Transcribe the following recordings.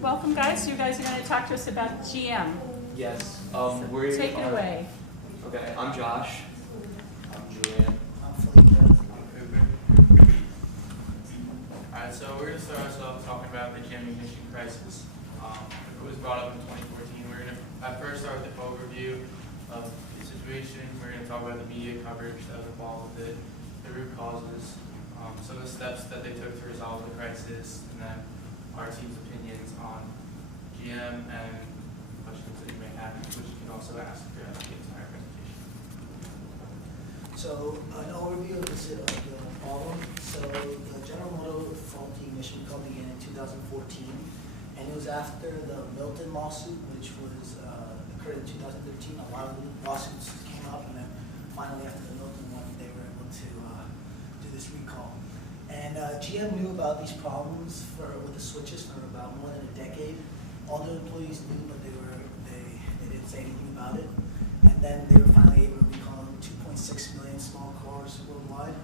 welcome guys. You guys are going to talk to us about GM. Yes. So take it away. Okay, I'm Josh. I'm Julian. I'm Felipe. I'm Cooper. Alright, so we're going to start us off talking about the GM ignition crisis. It was brought up in 2014. We're going to at first start with an overview of the situation. We're going to talk about the media coverage that was involved with it, the root causes, some of the steps that they took to resolve the crisis, and then our team's opinions on GM and questions that you may have, which you can also ask throughout the entire presentation. So an overview of the problem. So the General Motors faulty ignition recall began in 2014, and it was after the Milton lawsuit, which was occurred in 2013. A lot of lawsuits came up, and then finally after the Milton one, they were able to do this recall. And GM knew about these problems with the switches for about more than a decade. All the employees knew, but they didn't say anything about it. And then they were finally able to recall 2.6 million small cars worldwide.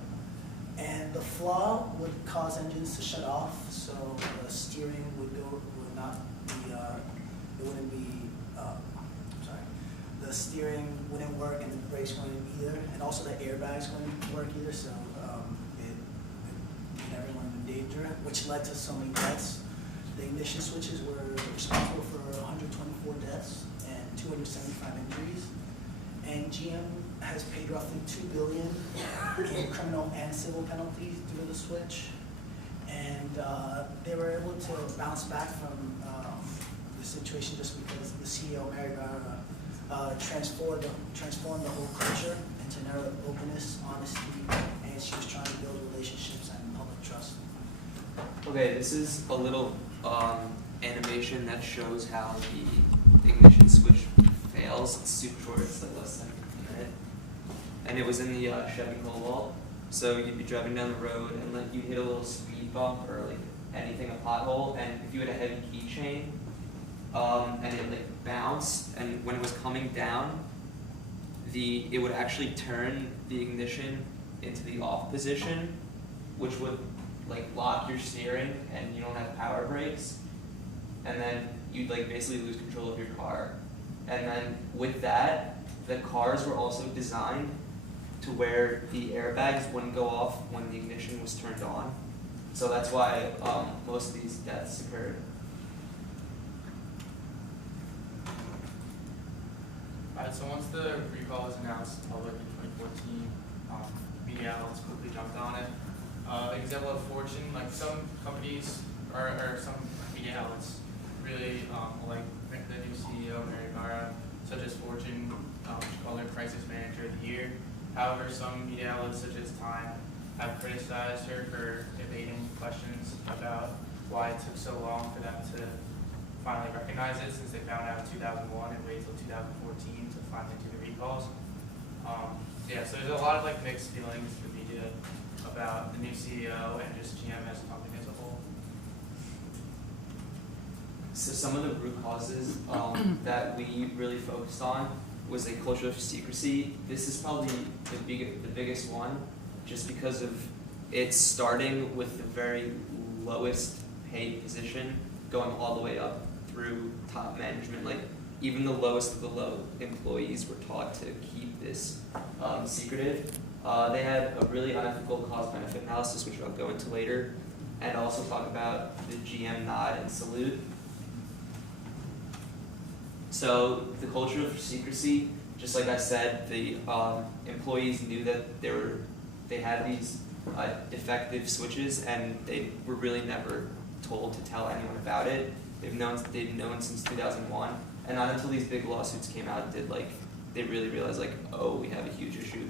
And the flaw would cause engines to shut off, so the steering would not be, it wouldn't be, the steering wouldn't work and the brakes wouldn't either, and also the airbags wouldn't work either, so it made everyone in danger, which led to so many deaths. The ignition switches were responsible for 124 deaths and 275 injuries, and GM has paid roughly $2 billion in criminal and civil penalties due to the switch, and they were able to bounce back from the situation just because the CEO, Mary Barra, transformed the whole culture into an era of openness, honesty, and she was trying to build relationships and public trust. Okay, this is a little animation that shows how the ignition switch fails. It's super short, it's like less than a minute. And it was in the Chevy Cobalt. So you'd be driving down the road and like you'd hit a little speed bump or like anything, a pothole, and if you had a heavy keychain, and it like bounced, and when it was coming down, it would actually turn the ignition into the off position, which would like lock your steering, and you don't have power brakes, and then you'd like basically lose control of your car. And then with that, the cars were also designed to where the airbags wouldn't go off when the ignition was turned on. So that's why most of these deaths occurred. Alright, so once the recall was announced in public in 2014, media outlets quickly jumped on it. Example of Fortune, like some companies or some media outlets really like the new CEO, Mary Barra, such as Fortune, she called her Crisis Manager of the Year. However, some media outlets such as Time have criticized her for evading questions about why it took so long for them to finally recognize it, since they found out in 2001 and waited until 2014 to finally do the recalls. Yeah, so there's a lot of like mixed feelings in the media about the new CEO and just GM as a company as a whole. So some of the root causes that we really focused on was a culture of secrecy. This is probably the biggest one, just because of it's starting with the very lowest paid position, going all the way up through top management. Like even the lowest of the low employees were taught to keep this secretive. They had a really unethical cost-benefit analysis, which I'll go into later, and also talk about the GM nod and salute. So the culture of secrecy, just like I said, the employees knew that they had these defective switches, and they were really never told to tell anyone about it. They've known since 2001, and not until these big lawsuits came out did they really realized oh, we have a huge issue.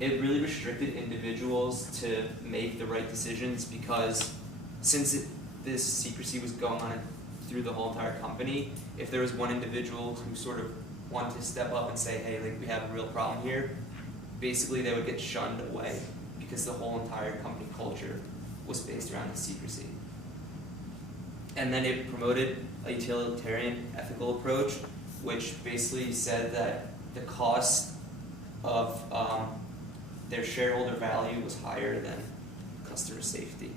It really restricted individuals to make the right decisions, because since this secrecy was going on through the whole entire company, if there was one individual who sort of wanted to step up and say, hey, we have a real problem here, basically they would get shunned away, because the whole entire company culture was based around the secrecy. And then it promoted a utilitarian ethical approach, which basically said that the cost of their shareholder value was higher than customer safety.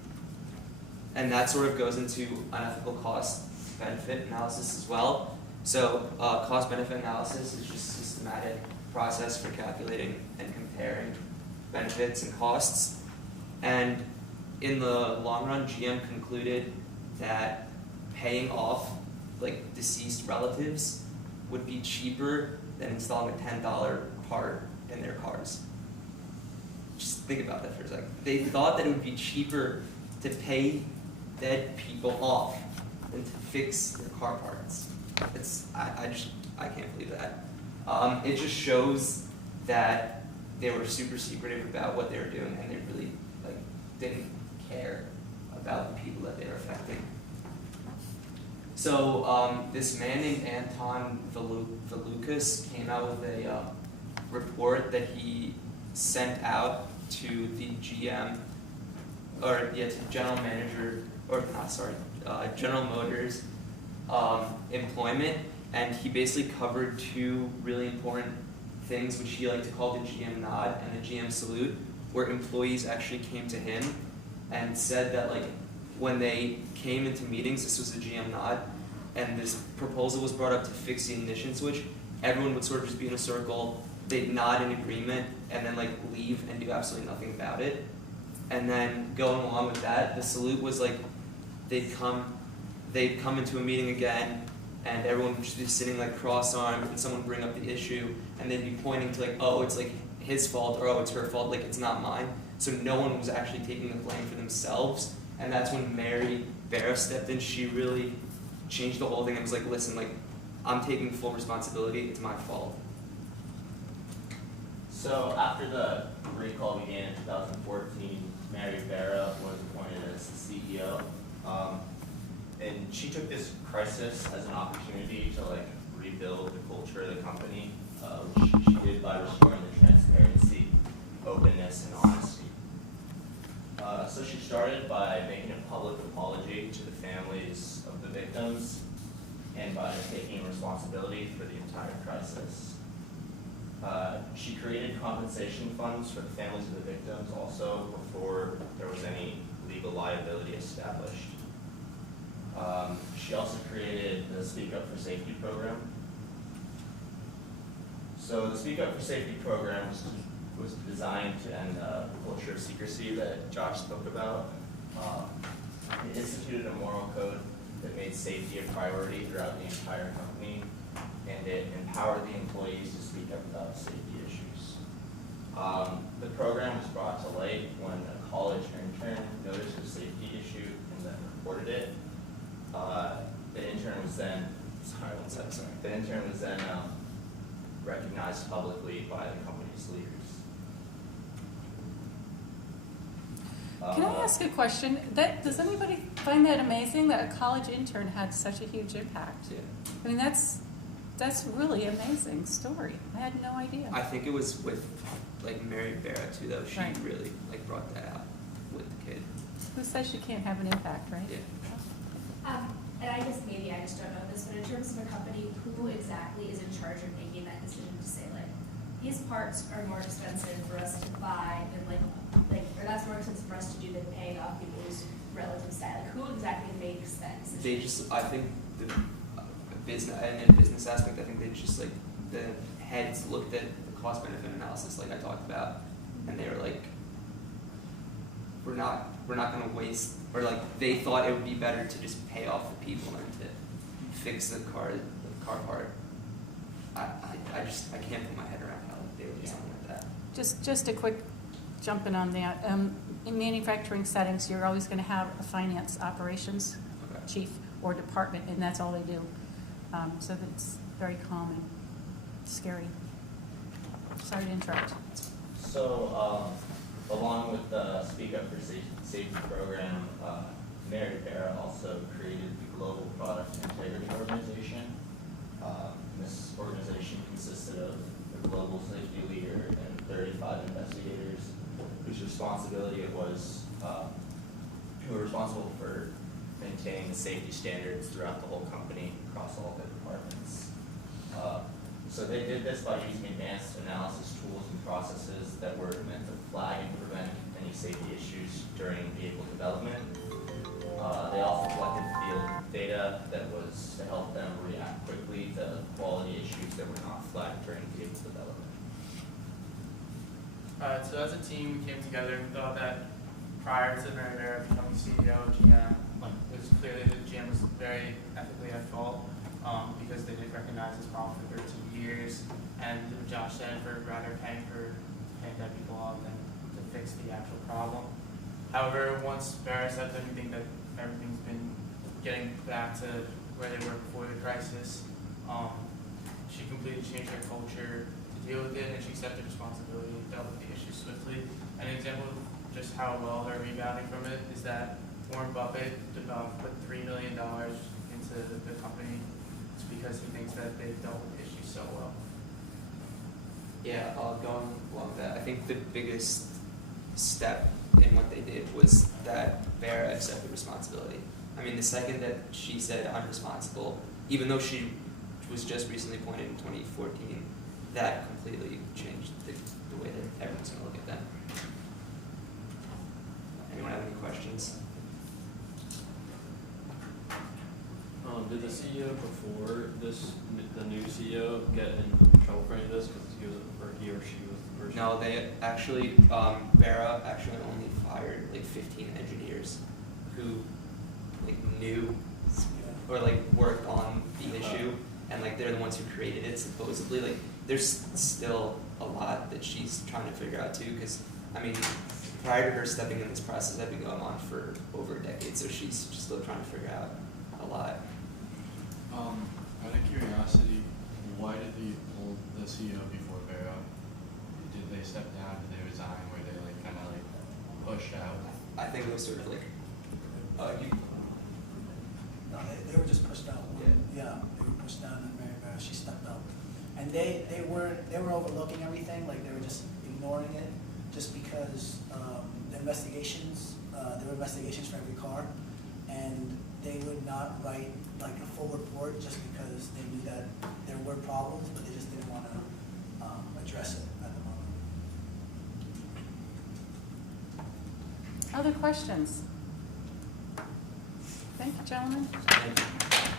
And that sort of goes into unethical cost-benefit analysis as well. So cost-benefit analysis is just a systematic process for calculating and comparing benefits and costs. And in the long run, GM concluded that paying off like deceased relatives would be cheaper than installing a $10 part in their cars. Just think about that for a second. They thought that it would be cheaper to pay dead people off than to fix their car parts. I can't believe that. It just shows that they were super secretive about what they were doing, and they really like didn't care about the people that they were affecting. So this man named Anton Valukas came out with a report that he sent out to the GM, to General Manager, General Motors employment, and he basically covered two really important things, which he liked to call the GM nod and the GM salute, where employees actually came to him and said that like when they came into meetings, this was a GM nod, and this proposal was brought up to fix the ignition switch, everyone would sort of just be in a circle, they'd nod in agreement, and then like leave and do absolutely nothing about it. And then going along with that, the salute was like they'd come into a meeting again, and everyone would just be sitting like cross-armed, and someone would bring up the issue, and they'd be pointing to like, oh, it's like his fault, or oh, it's her fault, like it's not mine. So no one was actually taking the blame for themselves, and that's when Mary Barra stepped in. She really changed the whole thing and was like, listen, like I'm taking full responsibility, it's my fault. So after the recall began in 2014, Mary Barra was appointed as the CEO. And she took this crisis as an opportunity to like rebuild the culture of the company, which she did by restoring the transparency, openness, and honesty. So she started by making a public apology to the families of the victims and by taking responsibility for the entire crisis. She created compensation funds for the families of the victims also before there was any legal liability established. She also created the Speak Up for Safety program. So the Speak Up for Safety program was designed to end the culture of secrecy that Josh spoke about. It instituted a moral code that made safety a priority throughout the entire company, and it empowered the employees to speak up about safety issues. The program was brought to light when a college intern noticed a safety issue and then reported it. The intern was then recognized publicly by the company's leaders. Can I ask a question? Does anybody find that amazing that a college intern had such a huge impact? Yeah. I mean, that's really amazing story. I had no idea. I think it was with like Mary Barra too, though. She Right. really like brought that out with the kid. Who says she can't have an impact, right? Yeah. And I guess maybe I just don't know this, but in terms of a company, who exactly is in charge of making that decision to say like, these parts are more expensive for us to buy than or that's more expensive for us to do than paying off people's relatives' debt. Like, who exactly makes that decision? They just, I think the business, and in business aspect, I think they just like, the heads looked at the cost benefit analysis like I talked about, and they were like, we're not gonna waste, or like they thought it would be better to just pay off the people than to fix the car part. I can't put my head around how they would do something like that. Just a quick jumping on that. In manufacturing settings, you're always going to have a finance operations chief or department, and that's all they do. So that's very common. Scary. Sorry to interrupt. So, along with the Speak Up for Safety program, Mary Barra also created the Global Product Integrity Organization. This organization consisted of the global safety leader and 35 investigators whose responsibility it was, who were responsible for maintaining the safety standards throughout the whole company across all the departments. So they did this by using advanced analysis tools and processes that were meant to flag and prevent any safety issues during vehicle development. They also collected field data that was to help them react quickly to quality issues that were not flagged during field development. So as a team, we came together and thought that prior to Mary Vera becoming CEO of GM, it was clearly that GM was very ethically at fault because they didn't recognize this problem for 13 years, and Josh said for rather paying dead people off than to fix the actual problem. However, once Vera said that we think that everything's been getting back to where they were before the crisis, she completely changed her culture to deal with it, and she accepted responsibility and dealt with the issue swiftly. An example of just how well they're rebounding from it is that Warren Buffett put $3 million into the company. It's because he thinks that they've dealt with the issue so well. Yeah, going along that, I think the biggest step in what they did was that Vera accepted responsibility. I mean, the second that she said, I'm responsible, even though she was just recently appointed in 2014, that completely changed the way that everyone's going to look at them. Anyone have any questions? Did the CEO before this, the new CEO, get in trouble for any of this because he or she was the person? No, they actually, Vera actually only fired like 15 engineers who like knew or like worked on the issue, and like they're the ones who created it supposedly. Like there's still a lot that she's trying to figure out too, because I mean, prior to her stepping in this process had been going on for over a decade, so she's still trying to figure out a lot. Out of curiosity, why did they hold the CEO before Vera? Did they step down? Did they resign? Were they like kind of like pushed out? I think it was sort of like, No, they were just pushed out. Yeah, they were pushed down, and Mary Vera, she stepped up. And they were overlooking everything, like they were just ignoring it, just because the investigations, there were investigations for every car, and they would not write like a full report just because they knew that there were problems, but they just didn't want to address it at the moment. Other questions? Thank you, gentlemen. Thank you.